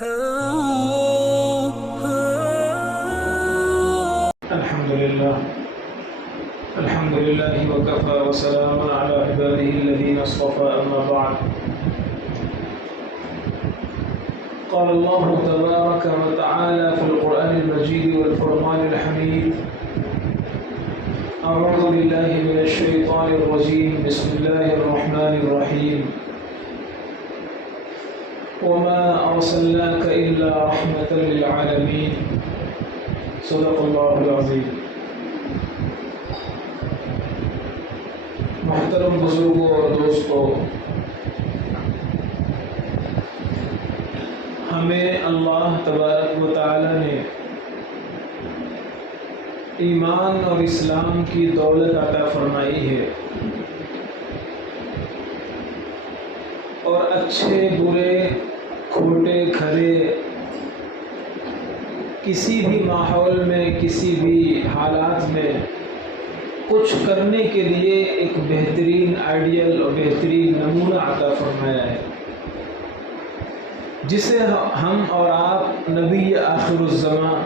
الحمد لله وكفى وسلام على عباده الذين اصطفى أما بعد. قال الله تبارك وتعالى في القرآن المجيد والفرقان الحميد: أعوذ بالله من الشيطان الرجيم. بسم الله الرحمن الرحيم. وما أرسلناك إلا رحمة للعالمين. صدق الله العظيم. محترم بزرگوں اور دوستوں، ہمیں اللہ تبارک و تعالی نے ایمان اور اسلام کی دولت عطا فرمائی ہے، اور اچھے برے کھوٹے کھرے کسی بھی ماحول میں، کسی بھی حالات میں کچھ کرنے کے لیے ایک بہترین آئیڈیل اور بہترین نمونہ عطا فرمایا ہے، جسے ہم اور آپ نبی آخر الزمان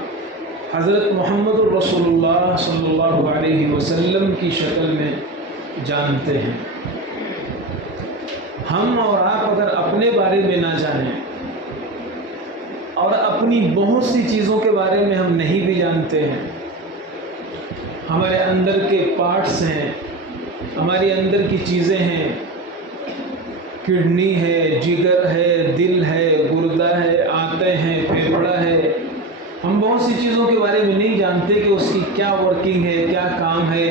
حضرت محمد رسول اللہ صلی اللہ علیہ وسلم کی شکل میں جانتے ہیں۔ ہم اور آپ اگر اپنے بارے میں نہ جانیں اور اپنی بہت سی چیزوں کے بارے میں ہم نہیں بھی جانتے ہیں، ہمارے اندر کے پارٹس ہیں، ہمارے اندر کی چیزیں ہیں، کڈنی ہے، جگر ہے، دل ہے، گردہ ہے، آنتیں ہیں، پھیپھڑا ہے، ہم بہت سی چیزوں کے بارے میں نہیں جانتے کہ اس کی کیا ورکنگ ہے، کیا کام ہے،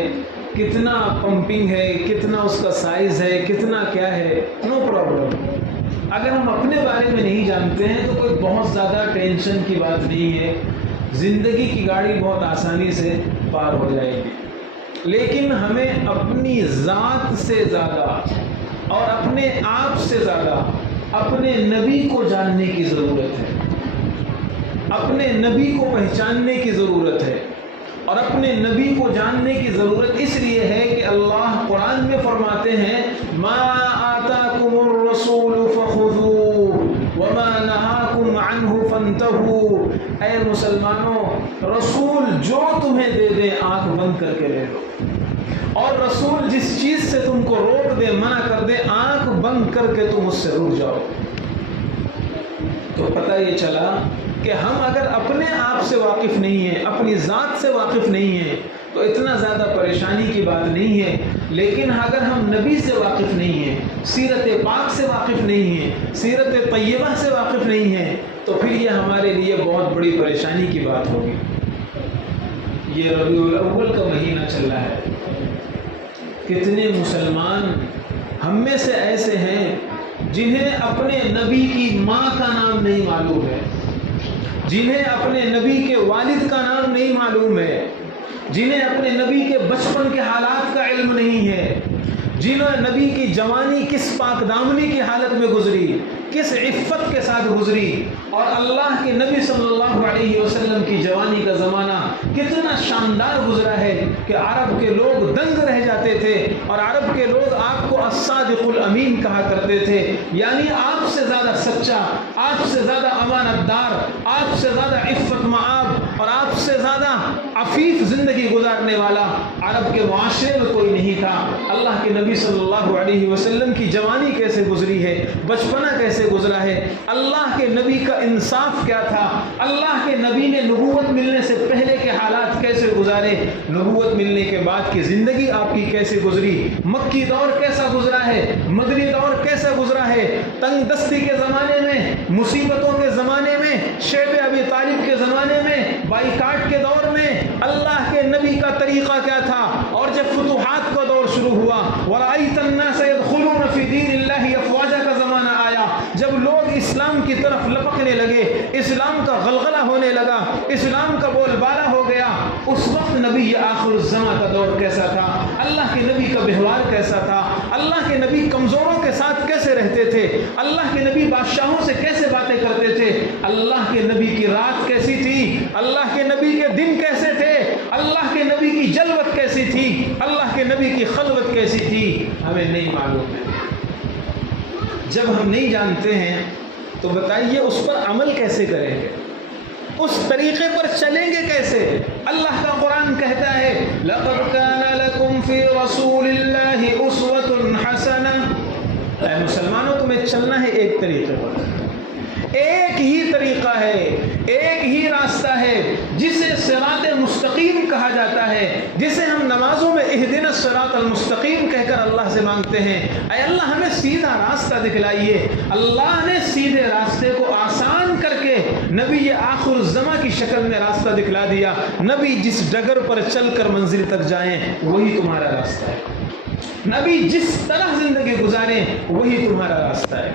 کتنا پمپنگ ہے، کتنا اس کا سائز ہے، کتنا کیا ہے۔ نو پرابلم، اگر ہم اپنے بارے میں نہیں جانتے ہیں تو کوئی بہت زیادہ ٹینشن کی بات نہیں ہے، زندگی کی گاڑی بہت آسانی سے پار ہو جائے گی۔ لیکن ہمیں اپنی ذات سے زیادہ اور اپنے آپ سے زیادہ اپنے نبی کو جاننے کی ضرورت ہے، اپنے نبی کو پہچاننے کی ضرورت ہے، اور اپنے نبی کو جاننے کی ضرورت اس لیے ہے کہ اللہ قرآن میں فرماتے ہیں: ما آتاکم الرسول فخذوہ وما نہاکم عنہ فانتہوا۔ اے مسلمانوں، رسول جو تمہیں دے دے آنکھ بند کر کے لے لو، اور رسول جس چیز سے تم کو روک دے، منع کر دے، آنکھ بند کر کے تم اس سے رک جاؤ۔ تو پتہ یہ چلا کہ ہم اگر اپنے آپ سے واقف نہیں ہیں، اپنی ذات سے واقف نہیں ہیں، تو اتنا زیادہ پریشانی کی بات نہیں ہے۔ لیکن اگر ہم نبی سے واقف نہیں ہیں، سیرت پاک سے واقف نہیں ہیں، سیرت طیبہ سے واقف نہیں ہیں، تو پھر یہ ہمارے لیے بہت بڑی پریشانی کی بات ہوگی۔ یہ ربیع الاول کا مہینہ چل رہا ہے، کتنے مسلمان ہم میں سے ایسے ہیں جنہیں اپنے نبی کی ماں کا نام نہیں معلوم ہے، جنہیں اپنے نبی کے والد کا نام نہیں معلوم ہے، جنہیں اپنے نبی کے بچپن کے حالات کا علم نہیں ہے، جنہیں نبی کی جوانی کس پاک دامنی کی حالت میں گزری، کس عفت کے ساتھ گزری، اور اللہ کے نبی صلی اللہ علیہ وسلم کی جوانی کا زمانہ کتنا شاندار گزرا ہے کہ عرب کے لوگ دنگ رہ جاتے تھے، اور عرب کے لوگ آپ کو الصادق الامین کہا کرتے تھے، یعنی آپ سے زیادہ سچا، آپ سے زیادہ امانت دار، آپ سے زیادہ عفت مآب اور آپ سے زیادہ عفیف زندگی گزارنے والا عرب کے معاشرے میں کوئی نہیں تھا۔ اللہ کے نبی صلی اللہ علیہ وسلم کی جوانی کیسے گزری ہے، بچپنا کیسے گزرا ہے، اللہ کے نبی کا انصاف کیا تھا، اللہ کے نبی نے نبوت ملنے سے پہلے کے حالات کیسے گزارے، نبوت ملنے کے بعد کی زندگی آپ کی کیسے گزری، مکی دور کیسا گزرا ہے، مدنی دور کیسا گزرا ہے، تنگ دستی کے زمانے میں، مصیبتوں کے زمانے میں، شیب ابی طالب کے زمانے میں، بائیکاٹ کے دور میں اللہ کے نبی کا طریقہ کیا تھا، اور جب فتوحات کا دور شروع ہوا، وَرَأَيْتَ النَّاسَ يَدْخُلُونَ فِي دِينِ اللَّهِ أَفْوَاجًا کا زمانہ آیا، جب لوگ اسلام کی طرف لپکنے لگے، اسلام کا غلغلہ ہونے لگا، اسلام کا بول بالا ہو گیا، اس وقت نبی آخر الزمان کا دور کیسا تھا، اللہ کے نبی کا بہوار کیسا تھا، اللہ کے نبی کمزوروں کے ساتھ کیسے رہتے تھے، اللہ کے نبی بادشاہوں سے کیسے باتیں کرتے تھے، اللہ کے نبی کی رات کیسی تھی، اللہ کے نبی کے دن کیسے تھے، اللہ کے نبی کی جلوت کیسی تھی، اللہ کے نبی کی خلوت کیسی تھی، ہمیں نہیں معلوم ہے۔ جب ہم نہیں جانتے ہیں تو بتائیے اس پر عمل کیسے کریں گے؟ اس طریقے پر چلیں گے کیسے؟ اللہ کا قرآن کہتا ہے لَقَدْ كَانَ لَكُمْ فِي رَسُولِ اللَّهِ أُسْوَةٌ حَسَنَةٌ۔ اے مسلمانوں، تمہیں چلنا ہے ایک طریقے پر، ایک ہی طریقہ ہے، ایک ہی راستہ ہے جسے صراط مستقیم کہا جاتا ہے، جسے ہم نمازوں میں اہدنا الصراط المستقیم کہہ کر اللہ سے مانگتے ہیں، اے اللہ ہمیں سیدھا راستہ دکھلائیے۔ اللہ نے سیدھے راستے کو آسان کر کے نبی آخر الزماں کی شکل میں راستہ دکھلا دیا۔ نبی جس ڈگر پر چل کر منزل تک جائیں وہی تمہارا راستہ ہے، نبی جس طرح زندگی گزاریں وہی تمہارا راستہ ہے۔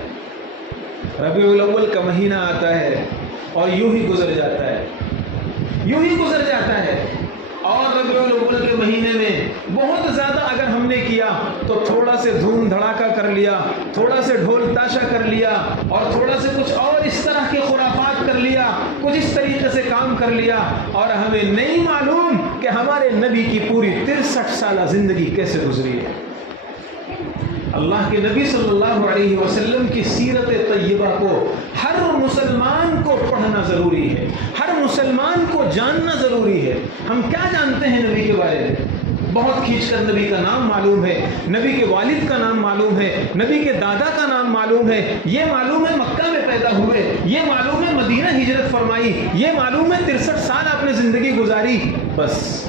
ربیع الاول کا مہینہ آتا ہے اور یوں ہی گزر جاتا ہے، یوں ہی گزر جاتا ہے، اور ربیع الاول کے مہینے میں بہت زیادہ اگر ہم نے کیا تو تھوڑا سے دھوم دھڑاکا کر لیا، تھوڑا سے ڈھول تاشا کر لیا، اور تھوڑا سے کچھ اور اس طرح کے خرافات کر لیا، کچھ اس طریقے سے کام کر لیا، اور ہمیں نہیں معلوم کہ ہمارے نبی کی پوری 63 سالہ زندگی کیسے گزری ہے۔ اللہ کے نبی صلی اللہ علیہ وسلم کی سیرت طیبہ کو ہر مسلمان کو پڑھنا ضروری ہے، ہر مسلمان کو جاننا ضروری ہے۔ ہم کیا جانتے ہیں نبی کے بارے میں؟ بہت کھینچ کر نبی کا نام معلوم ہے، نبی کے والد کا نام معلوم ہے، نبی کے دادا کا نام معلوم ہے، یہ معلوم ہے مکہ میں پیدا ہوئے، یہ معلوم ہے مدینہ ہجرت فرمائی، یہ معلوم ہے 63 سال آپ نے زندگی گزاری۔ بس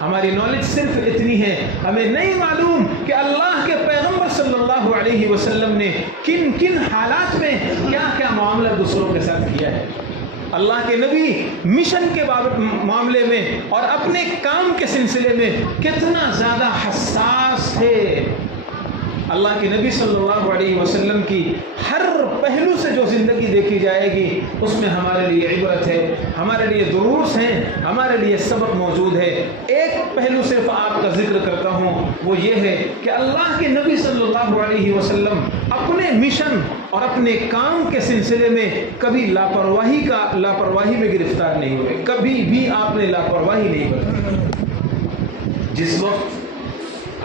ہماری نالج صرف اتنی ہے، ہمیں نہیں معلوم کہ اللہ کے پیغمبر صلی اللہ علیہ وسلم نے کن کن حالات میں کیا کیا معاملہ دوسروں کے ساتھ کیا ہے۔ اللہ کے نبی مشن کے معاملے میں اور اپنے کام کے سلسلے میں کتنا زیادہ حساس تھے۔ اللہ کے نبی صلی اللہ علیہ وسلم کی ہر پہلو سے جو زندگی دیکھی جائے گی اس میں ہمارے لیے عبرت ہے، ہمارے لیے دروس ہیں، ہمارے لیے سبق موجود ہے۔ ایک پہلو صرف آپ کا ذکر کرتا ہوں، وہ یہ ہے کہ اللہ کے نبی صلی اللہ علیہ وسلم اپنے مشن اور اپنے کام کے سلسلے میں کبھی لاپرواہی میں گرفتار نہیں ہوئے، کبھی بھی آپ نے لاپرواہی نہیں برتی۔ جس وقت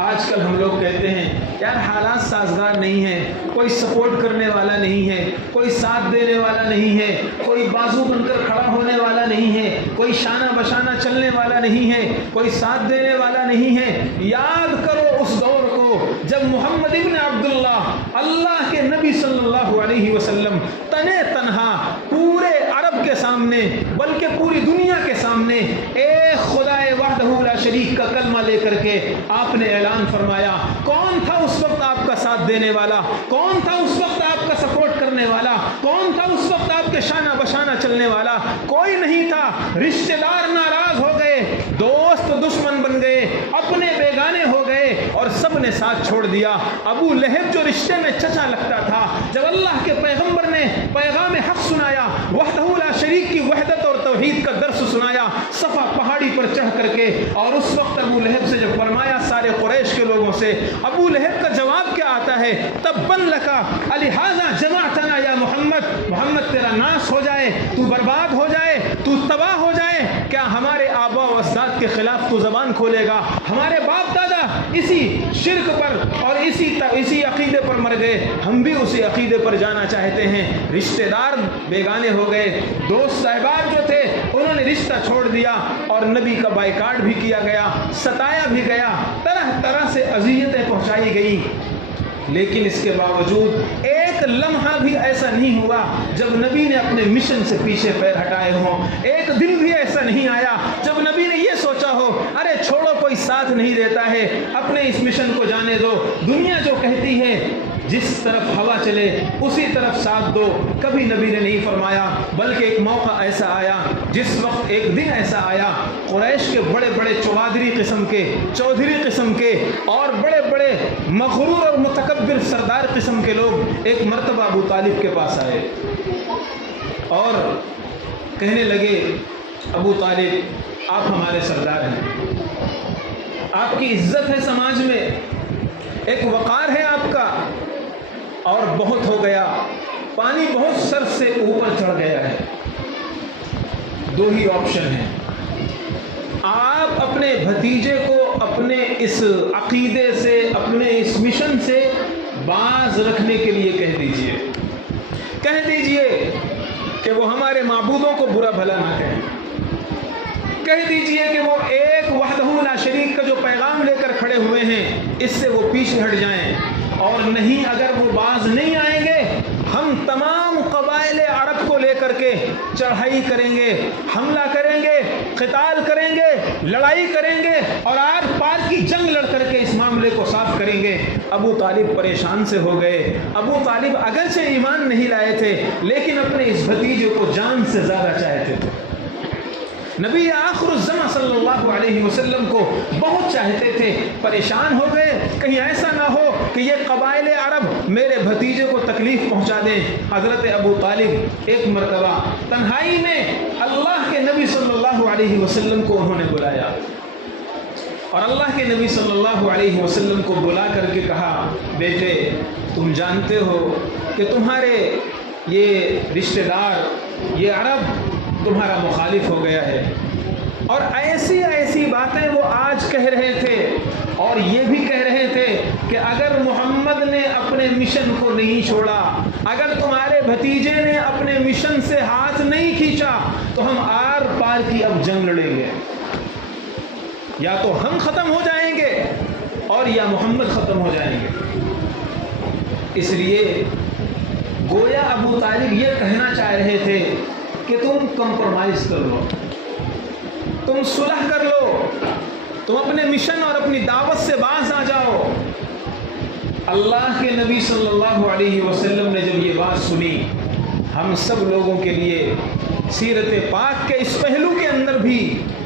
آج کل ہم لوگ کہتے ہیں یار حالات سازگار نہیں ہیں، کوئی سپورٹ کرنے والا نہیں ہے، کوئی ساتھ دینے والا نہیں ہے، کوئی بازو بن کر کھڑا ہونے والا نہیں ہے، کوئی شانہ بشانہ چلنے والا نہیں ہے، کوئی ساتھ دینے والا نہیں ہے۔ یاد کرو اس دور کو جب محمد ابن عبداللہ اللہ کے نبی صلی اللہ علیہ وسلم تنے تنہا پورے عرب کے سامنے بلکہ پوری دنیا کے سامنے ایک خدائے وحدہ لا شریک کا کلمہ لے کر کے آپ نے اعلان فرمایا۔ کون تھا اس وقت آپ کا ساتھ دینے والا؟ کون تھا اس وقت آپ کا سپورٹ کرنے والا؟ کون تھا اس وقت آپ کے شانہ بشانہ چلنے والا؟ کوئی نہیں تھا۔ رشتہ دار ناراض ہو گئے، دوست دشمن بن گئے، اپنے بیگانے ہو گئے اور سب نے ساتھ چھوڑ دیا۔ ابو لہب جو رشتے میں چچا لگتا تھا، جب اللہ کے پیغمبر نے پیغام حق سنایا، وحدہ لا شریک کی وحدت اور توحید کا درس سنایا صفا پہاڑی پر چڑھ کر کے، اور اس وقت ابو لہب سے جب فرمایا سارے قریش کے لوگوں سے، ابو لہب کا جواب کیا آتا ہے؟ تبن لکا الہذا جمعتنا یا محمد، محمد تیرا ناس ہو جائے، تو برباد ہو جائے، تو تباہ ہو جائے، کیا ہمارے آبا و اجداد کے خلاف تو زبان کھولے گا؟ ہمارے باپ دادا اسی شرک پر اور اسی عقیدے پر مر گئے، ہم بھی اسی عقیدے پر جانا چاہتے ہیں۔ رشتہ دار بیگانے ہو گئے، دوست احباب جو تھے انہوں نے رشتہ چھوڑ دیا، اور نبی کا بائیکاٹ بھی کیا گیا، ستایا بھی گیا، طرح طرح سے اذیتیں پہنچائی گئی۔ لیکن اس کے باوجود ایک لمحہ بھی ایسا نہیں ہوا جب نبی نے اپنے مشن سے پیچھے پیر ہٹائے ہوں۔ ایک دن بھی ایسا نہیں آیا جب نبی نے یہ سوچا ہو ارے چھوڑو کوئی ساتھ نہیں دیتا ہے، اپنے اس مشن کو جانے دو، دنیا جو کہتی ہے جس طرف ہوا چلے اسی طرف ساتھ دو۔ کبھی نبی نے نہیں فرمایا، بلکہ ایک موقع ایسا آیا، جس وقت ایک دن ایسا آیا، قریش کے بڑے بڑے چوہدری قسم کے اور بڑے بڑے مغرور اور متکبر سردار قسم کے لوگ ایک مرتبہ ابو طالب کے پاس آئے اور کہنے لگے ابو طالب آپ ہمارے سردار ہیں، آپ کی عزت ہے سماج میں، ایک وقار ہے آپ کا، اور بہت ہو گیا، پانی بہت سر سے اوپر چڑھ گیا ہے۔ دو ہی آپشن ہیں، آپ اپنے بھتیجے کو اپنے اس عقیدے سے، اپنے اس مشن سے باز رکھنے کے لیے کہہ دیجئے، کہہ دیجئے کہ وہ ہمارے معبودوں کو برا بھلا نہ کہیں، کہہ دیجئے کہ وہ ایک وحدہ لا شریک کا جو پیغام لے کر کھڑے ہوئے ہیں اس سے وہ پیچھے ہٹ جائیں، اور نہیں اگر وہ باز نہیں آئیں گے ہم تمام قبائل عرب کو لے کر کے چڑھائی کریں گے، حملہ کریں گے، قتال کریں گے، لڑائی کریں گے اور آر پار کی جنگ لڑ کر کے اس معاملے کو صاف کریں گے۔ ابو طالب پریشان سے ہو گئے۔ ابو طالب اگرچہ ایمان نہیں لائے تھے لیکن اپنے اس بھتیجے کو جان سے زیادہ چاہتے تھے، نبی آخر الزمان صلی اللہ علیہ وسلم کو بہت چاہتے تھے۔ پریشان ہو گئے کہیں ایسا نہ ہو کہ یہ قبائل عرب میرے بھتیجے کو تکلیف پہنچا دیں۔ حضرت ابو طالب ایک مرتبہ تنہائی میں اللہ کے نبی صلی اللہ علیہ وسلم کو انہوں نے بلایا، اور اللہ کے نبی صلی اللہ علیہ وسلم کو بلا کر کے کہا، بیٹے تم جانتے ہو کہ تمہارے یہ رشتہ دار یہ عرب تمہارا مخالف ہو گیا ہے، اور ایسی ایسی باتیں وہ آج کہہ رہے تھے، اور یہ بھی کہہ رہے تھے کہ اگر محمد نے اپنے مشن کو نہیں چھوڑا، اگر تمہارے بھتیجے نے اپنے مشن سے ہاتھ نہیں کھینچا تو ہم آر پار کی اب جنگ لڑیں گے، یا تو ہم ختم ہو جائیں گے اور یا محمد ختم ہو جائیں گے۔ اس لیے گویا ابو طالب یہ کہنا چاہ رہے تھے کہ تم کمپرومائز کر لو، تم صلح کر لو، تم اپنے مشن اور اپنی دعوت سے باز آ جاؤ۔ اللہ کے نبی صلی اللہ علیہ وسلم نے جب یہ بات سنی، ہم سب لوگوں کے لیے سیرت پاک کے اس پہلو کے اندر بھی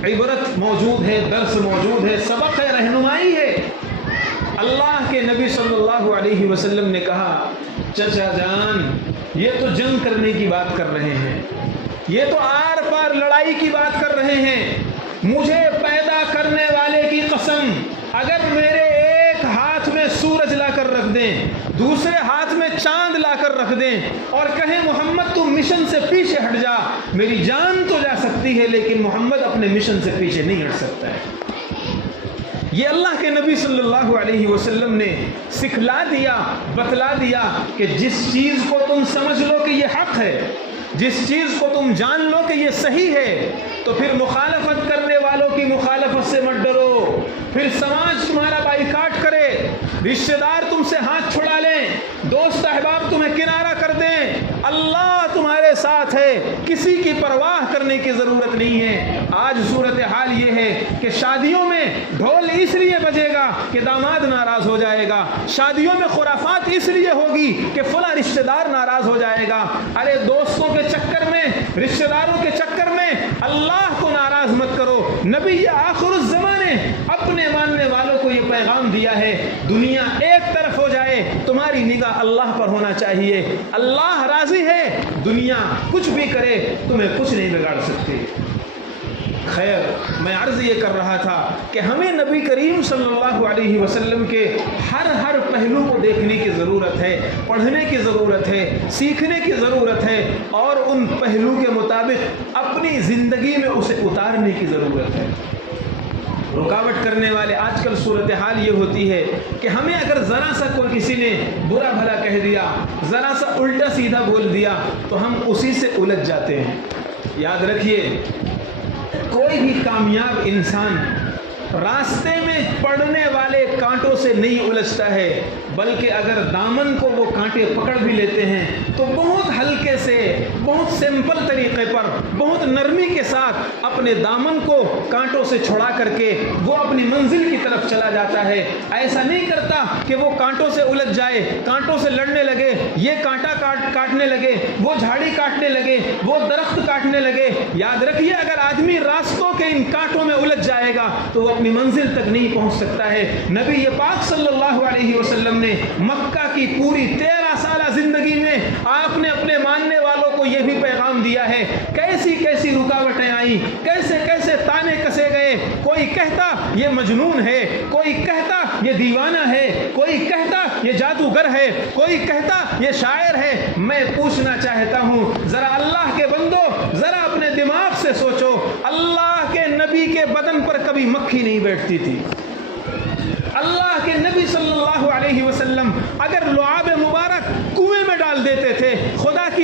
عبرت موجود ہے، درس موجود ہے، سبق ہے، رہنمائی ہے۔ اللہ کے نبی صلی اللہ علیہ وسلم نے کہا، چچا جان یہ تو جنگ کرنے کی بات کر رہے ہیں، یہ تو آر پار لڑائی کی بات کر رہے ہیں، مجھے پیدا کرنے والے کی قسم اگر میرے ایک ہاتھ میں سورج لا کر رکھ دیں، دوسرے ہاتھ میں چاند لا کر رکھ دیں اور کہیں محمد تو مشن سے پیچھے ہٹ جا، میری جان تو جا سکتی ہے لیکن محمد اپنے مشن سے پیچھے نہیں ہٹ سکتا ہے۔ یہ اللہ کے نبی صلی اللہ علیہ وسلم نے سکھلا دیا، بتلا دیا کہ جس چیز کو تم سمجھ لو کہ یہ حق ہے، جس چیز کو تم جان لو کہ یہ صحیح ہے، تو پھر مخالفت کرنے والوں کی مخالفت سے مت ڈرو، پھر سماج تمہارا بائیکاٹ کرے، رشتہ دار تم سے ہاتھ چھڑا لیں، دوست احباب تمہیں کنارہ کر دیں، اللہ تمہارے ساتھ ہے، کسی کی پرواہ کرنے کی ضرورت نہیں ہے۔ آج صورتحال یہ ہے کہ شادیوں میں ڈھول اس لیے بجے گا کہ داماد ناراض ہو جائے گا، شادیوں میں خرافات اس لیے ہوگی کہ فلاں رشتہ دار ناراض ہو جائے گا۔ ارے دوستوں کے چکر میں، رشتہ داروں کے چکر میں اللہ کو ناراض مت کرو۔ نبی آخر الزمان نے اپنے ماننے والوں کو یہ پیغام دیا ہے، دنیا ایک طرف ہو جائے تمہاری نگاہ اللہ پر ہونا چاہیے، اللہ راضی ہے، دنیا کچھ بھی کرے تمہیں کچھ نہیں بگاڑ سکتی۔ خیر، میں عرض یہ کر رہا تھا کہ ہمیں نبی کریم صلی اللہ علیہ وسلم کے ہر پہلو کو دیکھنے کی ضرورت ہے، پڑھنے کی ضرورت ہے، سیکھنے کی ضرورت ہے، اور ان پہلو کے مطابق اپنی زندگی میں اسے اتارنے کی ضرورت ہے۔ رکاوٹ کرنے والے آج کل صورتحال یہ ہوتی ہے کہ ہمیں اگر ذرا سا کوئی کسی نے برا بھلا کہہ دیا، ذرا سا الٹا سیدھا بول دیا تو ہم اسی سے الجھ جاتے ہیں۔ یاد رکھیے، کوئی بھی کامیاب انسان راستے میں پڑنے والے کانٹوں سے نہیں الجھتا ہے، بلکہ اگر دامن کو وہ کانٹے پکڑ بھی لیتے ہیں تو بہت ہلکے سے، بہت سمپل طریقے پر، بہت نرمی کے ساتھ اپنے دامن کو کانٹوں سے چھڑا کر کے وہ اپنی منزل کی طرف چلا جاتا ہے۔ ایسا نہیں کرتا کہ وہ کانٹوں سے الجھ جائے، کانٹوں سے لڑنے لگے، یہ کانٹا کاٹنے لگے، وہ جھاڑی کاٹنے لگے، وہ درخت کاٹنے لگے۔ یاد رکھیے، اگر آدمی راستوں کے ان کانٹوں میں الجھ جائے گا تو وہ اپنی منزل تک نہیں پہنچ سکتا ہے۔ نبی پاک صلی اللہ علیہ وسلم نے مکہ کی پوری 13 سالہ زندگی میں آپ نے اپنے ماننے والوں کو یہ بھی پیغام دیا ہے، کیسی کیسی رکاوٹیں آئیں، کیسے کیسے تانے کسے گئے۔ کوئی کہتا یہ مجنون ہے، کوئی کہتا یہ دیوانہ ہے، کوئی کہتا یہ جادوگر ہے، کوئی کہتا یہ شاعر ہے۔ میں پوچھنا چاہتا ہوں، ذرا اللہ کے بندو، ذرا اپنے دماغ سے سوچو، اللہ کے نبی کے بدن پر کبھی مکھی نہیں بیٹھتی تھی؟ اللہ کے نبی صلی اللہ علیہ وسلم اگر لعاب مبارک کنویں میں ڈال دیتے تھے، خدا کی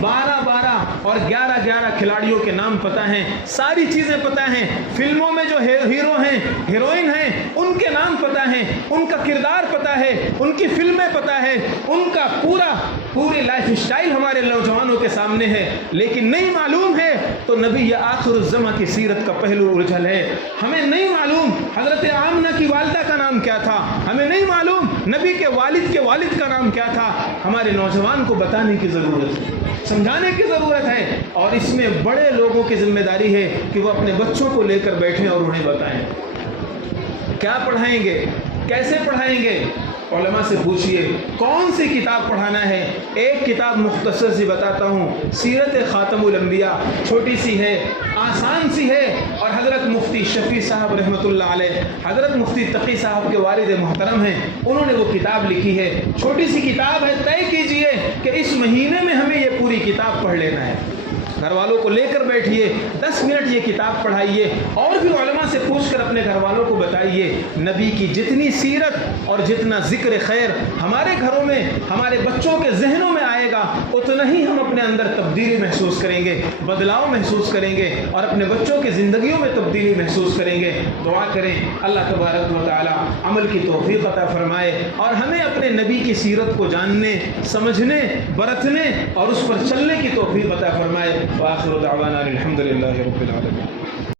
12-12 اور 11 کھلاڑیوں کے نام پتہ ہیں، ساری چیزیں پتہ ہیں، فلموں میں جو ہیرو ہیں ہیروئن ہیں ان کے نام پتہ ہیں، ان کا کردار پتہ ہے، ان کی فلمیں پتہ ہے، ان کا پوری لائف اسٹائل ہمارے نوجوانوں کے سامنے ہے، لیکن نہیں معلوم ہے تو نبی آخر الزماں کی سیرت کا پہلو الجھل ہے۔ ہمیں نہیں معلوم حضرت آمنہ کی والدہ کا نام کیا تھا، ہمیں نہیں معلوم نبی کے والد کا نام کیا تھا۔ ہمارے نوجوان کو بتانے کی ضرورت ہے، سمجھانے کی ضرورت ہے، اور اس میں بڑے لوگوں کی ذمہ داری ہے کہ وہ اپنے بچوں کو لے کر بیٹھیں اور انہیں بتائیں۔ کیا پڑھائیں گے، کیسے پڑھائیں گے؟ علماء سے پوچھئے کون سی کتاب پڑھانا ہے۔ ایک کتاب مختصر سی بتاتا ہوں، سیرت خاتم الانبیاء، چھوٹی سی ہے، آسان سی ہے، اور حضرت مفتی شفیع صاحب رحمۃ اللہ علیہ، حضرت مفتی تقی صاحب کے والد محترم ہیں، انہوں نے وہ کتاب لکھی ہے، چھوٹی سی کتاب ہے۔ طے کیجئے کہ اس مہینے میں ہمیں یہ پوری کتاب پڑھ لینا ہے۔ گھر والوں کو لے کر بیٹھیے، 10 منٹ یہ کتاب پڑھائیے، اور بھی علماء سے پوچھ کر اپنے گھر والوں کو بتائیے۔ نبی کی جتنی سیرت اور جتنا ذکر خیر ہمارے گھروں میں، ہمارے بچوں کے ذہنوں میں آئے گا، اتنا ہی ہم اپنے اندر تبدیلی محسوس کریں گے، بدلاؤ محسوس کریں گے، اور اپنے بچوں کی زندگیوں میں تبدیلی محسوس کریں گے۔ دعا کریں اللہ تبارک و تعالی عمل کی توفیق عطا فرمائے، اور ہمیں اپنے نبی کی سیرت کو جاننے، سمجھنے، برتنے اور اس پر چلنے کی توفیق عطا فرمائے۔ وآخر دعوانا الحمد للہ رب العالمین۔